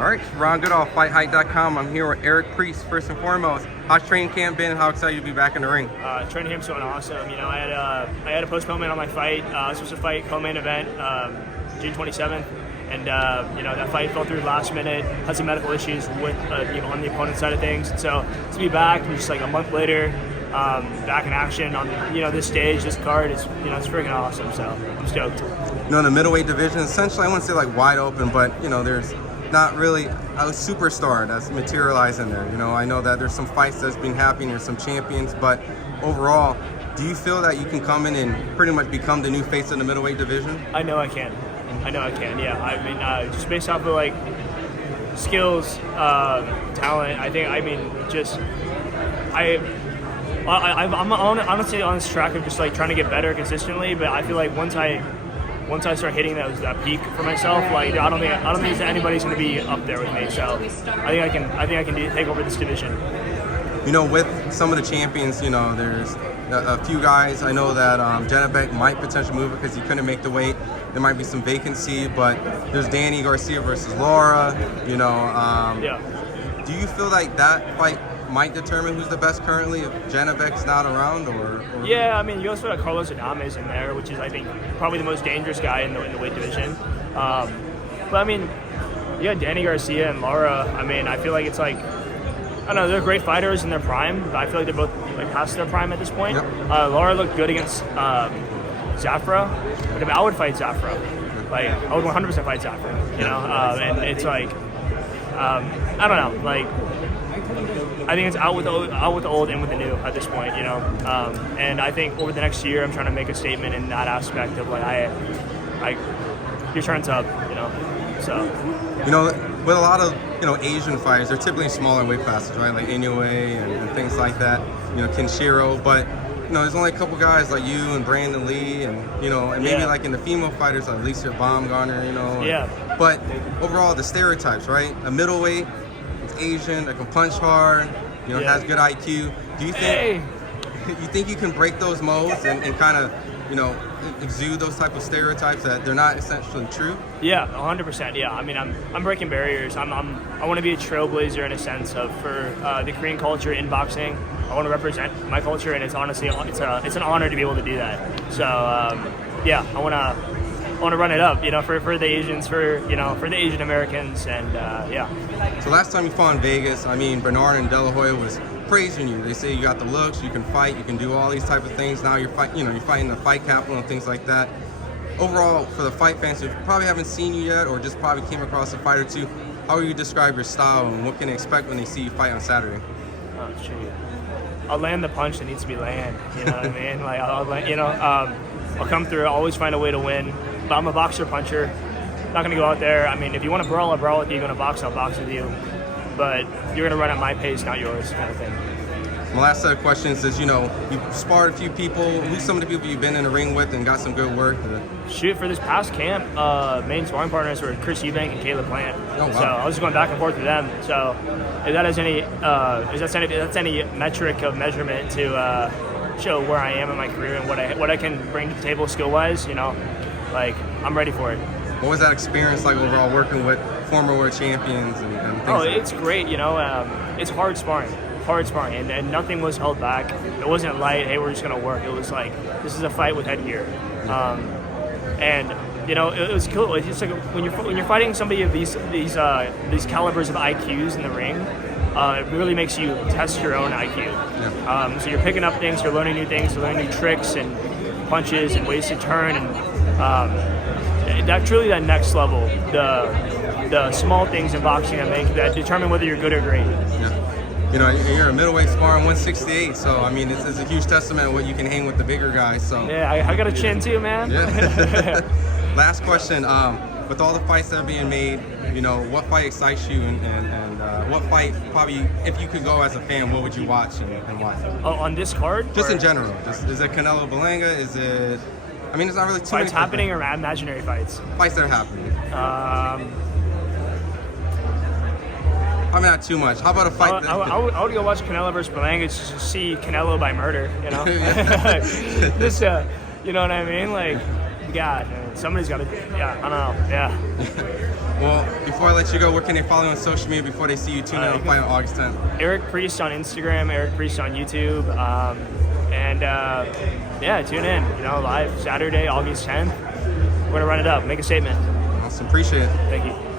All right, Ron Goodall, FightHype.com. I'm here with Eric Priest. First and foremost, how's training camp been? How excited you to be back in the ring? Training camp's going awesome. You know, I had a postponement on my fight. I was supposed to fight co-main event June 27th, and you know, that fight fell through last minute. Had some medical issues with on the opponent's side of things. And so to be back, just like a month later, back in action on this stage, this card is it's freaking awesome. So I'm stoked. You know, the middleweight division, essentially, I wouldn't say like wide open, but there's not really a superstar that's materialized in there. I know that there's some fights that's been happening, there's some champions, but overall, do you feel that you can come in and pretty much become the new face of the middleweight division? I know I can. Yeah. I mean, just based off of like skills, talent. I'm honestly on this track of just like trying to get better consistently. But I feel like once I start hitting that peak for myself, like I don't think anybody's going to be up there with me. So I think I can take over this division. With some of the champions, there's a few guys. I know that Eubank might potentially move it because he couldn't make the weight. There might be some vacancy, but there's Danny Garcia versus Laura. Yeah. Do you feel like that fight might determine who's the best currently if Eubank's not around, or? Yeah, I mean, you also got Carlos Adames in there, which is I think probably the most dangerous guy in the weight division. But I mean, yeah, Danny Garcia and Laura. I mean, I feel like it's like, I don't know, they're great fighters in their prime, but I feel like they're both like past their prime at this point. Yep. Laura looked good against Zafra, but I would fight Zafra. Like I would 100% fight Zafra. And it's like, I don't know, like. I think it's out with the old, in with the new at this point, and I think over the next year I'm trying to make a statement in that aspect of like your turn's up, so. With a lot of Asian fighters, they're typically smaller weight classes, right? Like Inoue and things like that, Kenshiro, but there's only a couple guys like you and Brandon Lee and maybe like in the female fighters like Lisa Baumgartner, Yeah. But overall the stereotypes, right? A middleweight, Asian, that can punch hard, has good IQ. Do you think you think you can break those molds and kind of exude those type of stereotypes that they're not essentially true? Yeah, 100%. Yeah, I mean, I'm breaking barriers. I want to be a trailblazer in a sense of for the Korean culture in boxing. I want to represent my culture, and it's honestly it's an honor to be able to do that. So yeah, I want to run it up, for the Asians, for the Asian Americans, and yeah. So last time you fought in Vegas, I mean, Bernard and De La Hoya was praising you. They say you got the looks, you can fight, you can do all these type of things. Now you're fighting the fight capital and things like that. Overall, for the fight fans who probably haven't seen you yet, or just probably came across a fight or two, how would you describe your style and what can they expect when they see you fight on Saturday? Oh shoot, I'll land the punch that needs to be landed. You know what I mean? Like I'll come through. I'll always find a way to win. But I'm a boxer puncher. Not going to go out there. I mean, if you want to brawl, I'll brawl with you. You're going to box, I'll box with you. But you're going to run at my pace, not yours, kind of thing. My last set of questions is, you've sparred a few people. Who's some of the people you've been in the ring with and got some good work? Shoot, for this past camp, main sparring partners were Chris Eubank and Caleb Plant. Oh, wow. So I was just going back and forth with them. So if that has that's any metric of measurement to show where I am in my career and what I can bring to the table skill-wise, like, I'm ready for it. What was that experience like overall working with former world champions and things like that? It's great, it's hard sparring, and nothing was held back. It wasn't light, hey, we're just going to work. It was like, this is a fight with headgear. And, it was cool. It's just like when you're fighting somebody of these calibers of IQs in the ring, it really makes you test your own IQ. Yeah. So you're picking up things, you're learning new things, you're learning new tricks and punches and ways to turn, and that next level, the small things in boxing that determine whether you're good or great. Yeah. You're a middleweight sparring 168, so I mean it's a huge testament of what you can hang with the bigger guys. So yeah, I got a chin too, man. Yeah. Last question. With all the fights that are being made, what fight excites you, and what fight probably, if you could go as a fan, what would you watch and why? Oh, on this card? Just in general. Is it Canelo Berlanga? Is it? I mean, it's not really too fights happening or imaginary fights. Fights that are happening. Probably not too much. How about a fight? I would go watch Canelo versus Berlanga just to see Canelo by murder. This, you know what I mean? Like, God. somebody's got to. Yeah, I don't know. Yeah. Well, before I let you go, where can they follow you on social media before they see you tune in on fight on August 10th? Eric Priest on Instagram, Eric Priest on YouTube, and yeah, tune in. You know, live Saturday, August 10th. We're gonna run it up, make a statement. Awesome, appreciate it. Thank you.